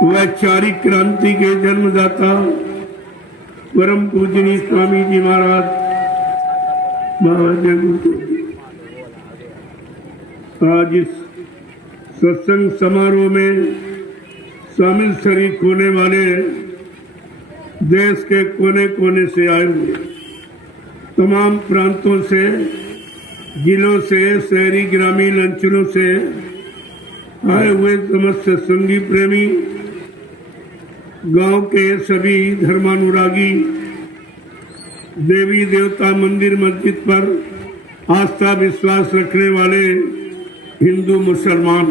वैचारिक क्रांति के जन्मदाता परम पूजनीय स्वामी जी महाराज आज इस सत्संग समारोह में शामिल शरीक होने वाले देश के कोने कोने से आए हुए तमाम प्रांतों से, जिलों से, शहरी ग्रामीण अंचलों से आए हुए समस्त संगी प्रेमी, गांव के सभी धर्मानुरागी, देवी देवता मंदिर मस्जिद पर आस्था विश्वास रखने वाले हिंदू मुसलमान,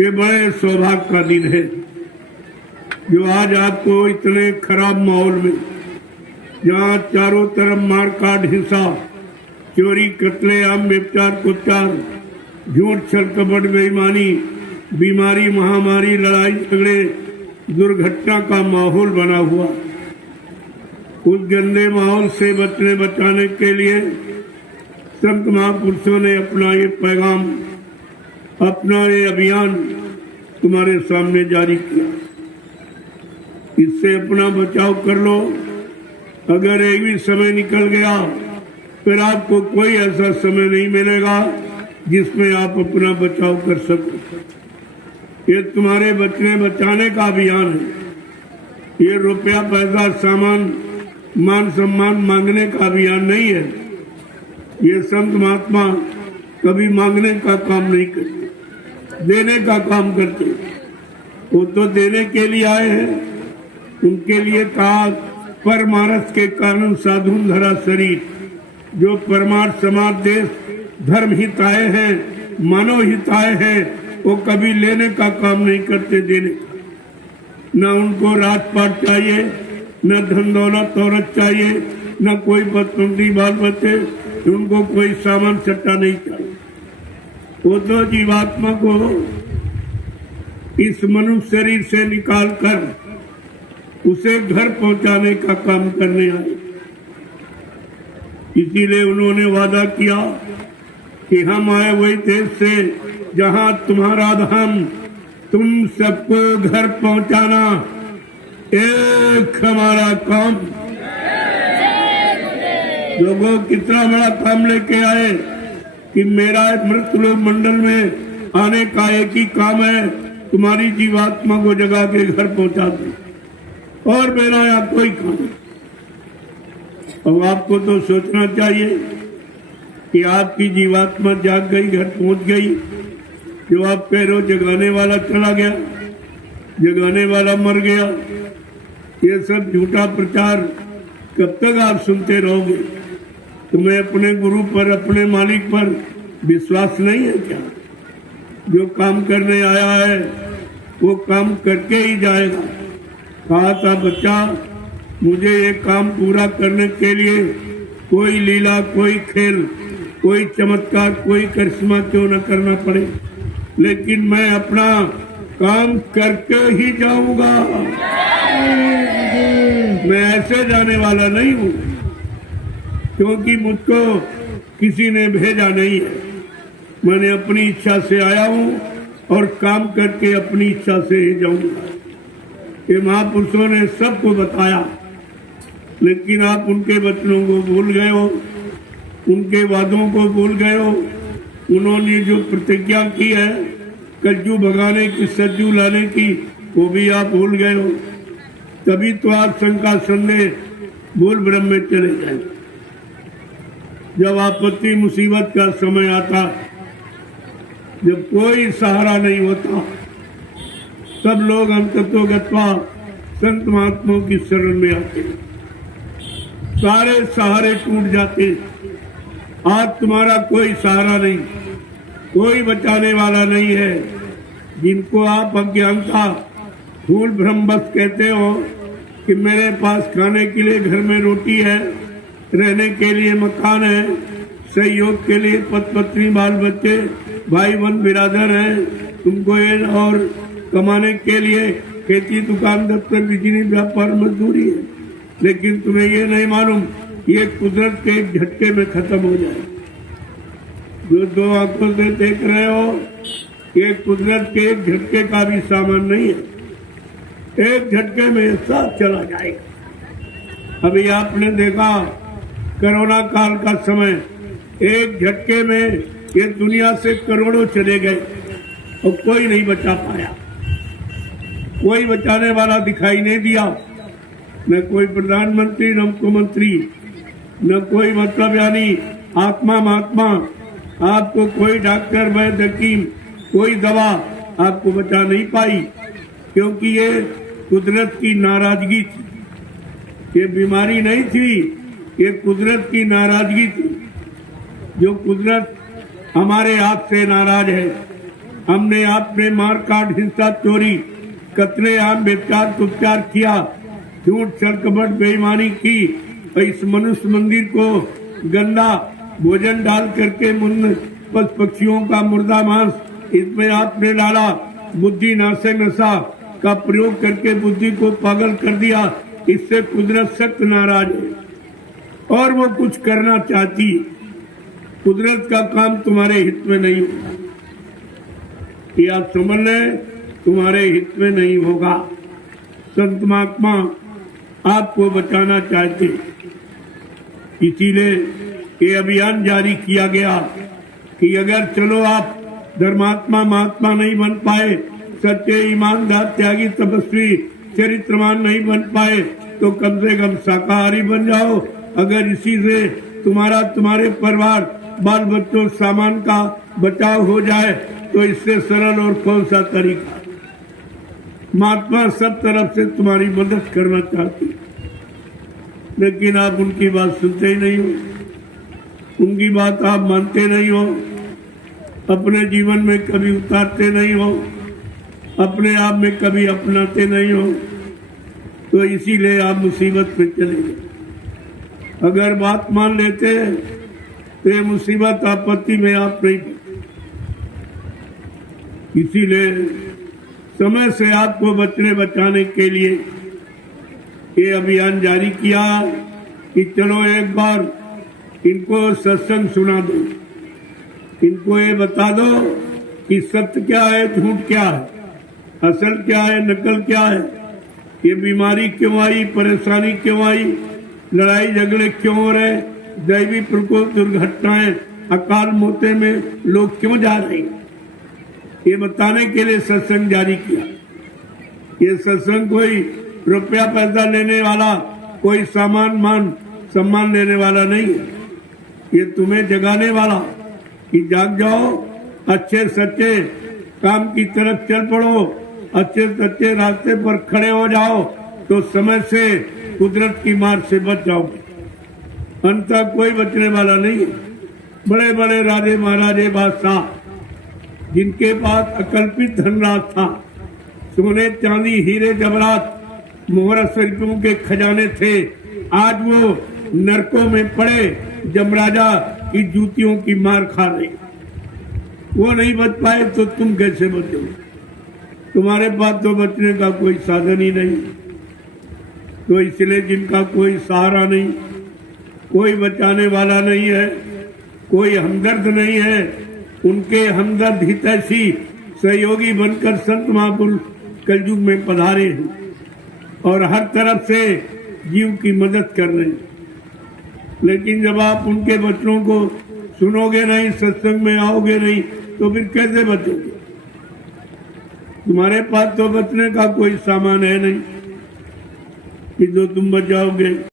ये बड़े सौभाग्य का दिन है जो आज आपको इतने खराब माहौल में, जहाँ चारों तरफ मार काट, हिंसा, चोरी, कत्लेआम, व्यभिचार, कुत्यार, झूठ, छल, कपट, बेईमानी, बीमारी, महामारी, लड़ाई झगड़े, दुर्घटना का माहौल बना हुआ, उस गंदे माहौल से बचाने के लिए संत महापुरुषों ने अपना ये पैगाम, अपना ये अभियान तुम्हारे सामने जारी किया। इससे अपना बचाव कर लो। अगर एक भी समय निकल गया फिर आपको कोई ऐसा समय नहीं मिलेगा जिसमें आप अपना बचाव कर सको। ये तुम्हारे बचने बचाने का अभियान है। ये रुपया पैसा सामान मान सम्मान मांगने का अभियान नहीं है। ये संत महात्मा कभी मांगने का काम नहीं करते, देने का काम करते। वो तो देने के लिए आए हैं। उनके लिए कहा परमार्थ के कारण साधुन धरा शरीर, जो परमार्थ समाज देश धर्म हिताय है, मानव हिताय है, वो कभी लेने का काम नहीं करते, देने का। न उनको राजपाट चाहिए, न धन दौलत औरत चाहिए, न कोई पत्नी बाल बच्चे, उनको कोई सामान सट्टा नहीं चाहिए। वो तो जीवात्मा को इस मनुष्य शरीर से निकाल कर उसे घर पहुंचाने का काम करने आए। इसीलिए उन्होंने वादा किया कि हम आए वही देश से जहां तुम्हारा धाम, तुम सबको घर पहुंचाना एक हमारा काम। लोगों कितना बड़ा काम लेके आए कि मेरा मृतलोक मंडल में आने का एक ही काम है, तुम्हारी जीवात्मा को जगा के घर पहुंचा दो, और मेरा यहाँ कोई काम। अब आपको तो सोचना चाहिए कि आपकी जीवात्मा जाग गई, घर पहुंच गई। जो आप कह रहे हो जगाने वाला चला गया, जगाने वाला मर गया, ये सब झूठा प्रचार कब तक आप सुनते रहोगे? तुम्हें अपने गुरु पर, अपने मालिक पर विश्वास नहीं है क्या? जो काम करने आया है वो काम करके ही जाएगा। कहा था बच्चा, मुझे ये काम पूरा करने के लिए कोई लीला, कोई खेल, कोई चमत्कार, कोई करिश्मा क्यों न करना पड़े, लेकिन मैं अपना काम करके ही जाऊंगा। मैं ऐसे जाने वाला नहीं हूँ, क्योंकि मुझको किसी ने भेजा नहीं है। मैंने अपनी इच्छा से आया हूँ और काम करके अपनी इच्छा से ही जाऊंगा। ये महापुरुषों ने सबको बताया, लेकिन आप उनके वचनों को भूल गए हो, उनके वादों को भूल गए हो। उन्होंने जो प्रतिज्ञा की है कज्जू भगाने की, सज्जू लाने की, वो भी आप भूल गए हो। तभी तो आप शंका संदेह भूल भ्रम में चले जाए। जब आपत्ति मुसीबत का समय आता, जब कोई सहारा नहीं होता, सब लोग अंततोगत्वा संत महात्माओं की शरण में आते, सारे सहारे टूट जाते। आज तुम्हारा कोई सहारा नहीं, कोई बचाने वाला नहीं है। जिनको आप अज्ञानता भूल भ्रम बस कहते हो कि मेरे पास खाने के लिए घर में रोटी है, रहने के लिए मकान है, सहयोग के लिए पति पत्नी बाल बच्चे भाई बहन बिरादर है, तुमको ये और कमाने के लिए खेती दुकान दफ्तर बिजली व्यापार मजदूरी है, लेकिन तुम्हें ये नहीं मालूम ये कुदरत के एक झटके में खत्म हो जाए। जो दो आंखों से देख रहे हो ये कुदरत के एक झटके का भी सामान नहीं है। एक झटके में सब चला जाएगा। अभी आपने देखा कोरोना काल का समय, एक झटके में ये दुनिया से करोड़ों चले गए और कोई नहीं बचा पाया, कोई बचाने वाला दिखाई नहीं दिया। न कोई प्रधानमंत्री, न मुख्यमंत्री, न कोई मतलब यानी आत्मा महात्मा, आपको कोई डॉक्टर, वैद्य, हकीम, कोई दवा आपको बचा नहीं पाई, क्योंकि ये कुदरत की नाराजगी थी। ये बीमारी नहीं थी, ये कुदरत की नाराजगी थी। जो कुदरत हमारे आप से नाराज है। हमने आपने मार काट, हिंसा, चोरी, कत्ले आम, बेकार उपचार किया, झूठ, छलकपट, बेईमानी की, और इस मनुष्य मंदिर को गंदा भोजन डाल करके पशु पक्षियों का मुर्दा मांस इसमें आपने डाला। बुद्धि नाशक नशा का प्रयोग करके बुद्धि को पागल कर दिया। इससे कुदरत सख्त नाराज है और वो कुछ करना चाहती है। कुदरत का काम तुम्हारे हित में नहीं होगा, ये आप समझ लें, तुम्हारे हित में नहीं होगा। संत महात्मा आपको बचाना चाहते, इसीलिए ये अभियान जारी किया गया कि अगर चलो आप धर्मात्मा महात्मा नहीं बन पाए, सच्चे ईमानदार त्यागी तपस्वी चरित्रवान नहीं बन पाए, तो कम से कम शाकाहारी बन जाओ। अगर इसी से तुम्हारे परिवार, बाल बच्चों, सामान का बचाव हो जाए तो इससे सरल और कौन सा तरीका। महात्मा सब तरफ से तुम्हारी मदद करना चाहती, लेकिन आप उनकी बात सुनते ही नहीं हो, उनकी बात आप मानते नहीं हो, अपने जीवन में कभी उतारते नहीं हो, अपने आप में कभी अपनाते नहीं हो, तो इसीलिए आप मुसीबत में चले गए। अगर बात मान लेते तो ये मुसीबत आपत्ति में आप नहीं पड़ते। इसीलिए समय से आपको बचाने के लिए ये अभियान जारी किया कि चलो एक बार इनको सत्संग सुना दो, इनको ये बता दो कि सत्य क्या है, झूठ क्या है, असल क्या है, नकल क्या है, ये बीमारी क्यों आई, परेशानी क्यों आई, लड़ाई झगड़े क्यों हो रहे, दैवी प्रकोप, दुर्घटनाएं, अकाल मौतें में लोग क्यों जा रहे हैं, ये बताने के लिए सत्संग जारी किया। ये सत्संग कोई रुपया पैसा लेने वाला, कोई सम्मान लेने वाला नहीं है। ये तुम्हें जगाने वाला कि जाग जाओ, अच्छे सच्चे काम की तरफ चल पड़ो, अच्छे सच्चे रास्ते पर खड़े हो जाओ, तो समय से कुदरत की मार से बच जाओगे। अंत तक कोई बचने वाला नहीं है। बड़े बड़े राजे महाराजे बादशाह, जिनके पास अकल्पित धनराज था, सोने चांदी हीरे जवाहरात मोहरा शरीफों के खजाने थे, आज वो नरकों में पड़े जमराजा की जूतियों की मार खा रहे। वो नहीं बच पाए तो तुम कैसे बचोगे? तुम्हारे पास तो बचने का कोई साधन ही नहीं। तो इसलिए जिनका कोई सहारा नहीं, कोई बचाने वाला नहीं है, कोई हमदर्द नहीं है, उनके हमदर्द हितैषी सहयोगी बनकर संत महापुरुष कलयुग में पधारे हैं और हर तरफ से जीव की मदद कर रहे हैं। लेकिन जब आप उनके वचनों को सुनोगे नहीं, सत्संग में आओगे नहीं, तो फिर कैसे बचोगे? तुम्हारे पास तो बचने का कोई सामान है नहीं कि जो तुम बचाओगे।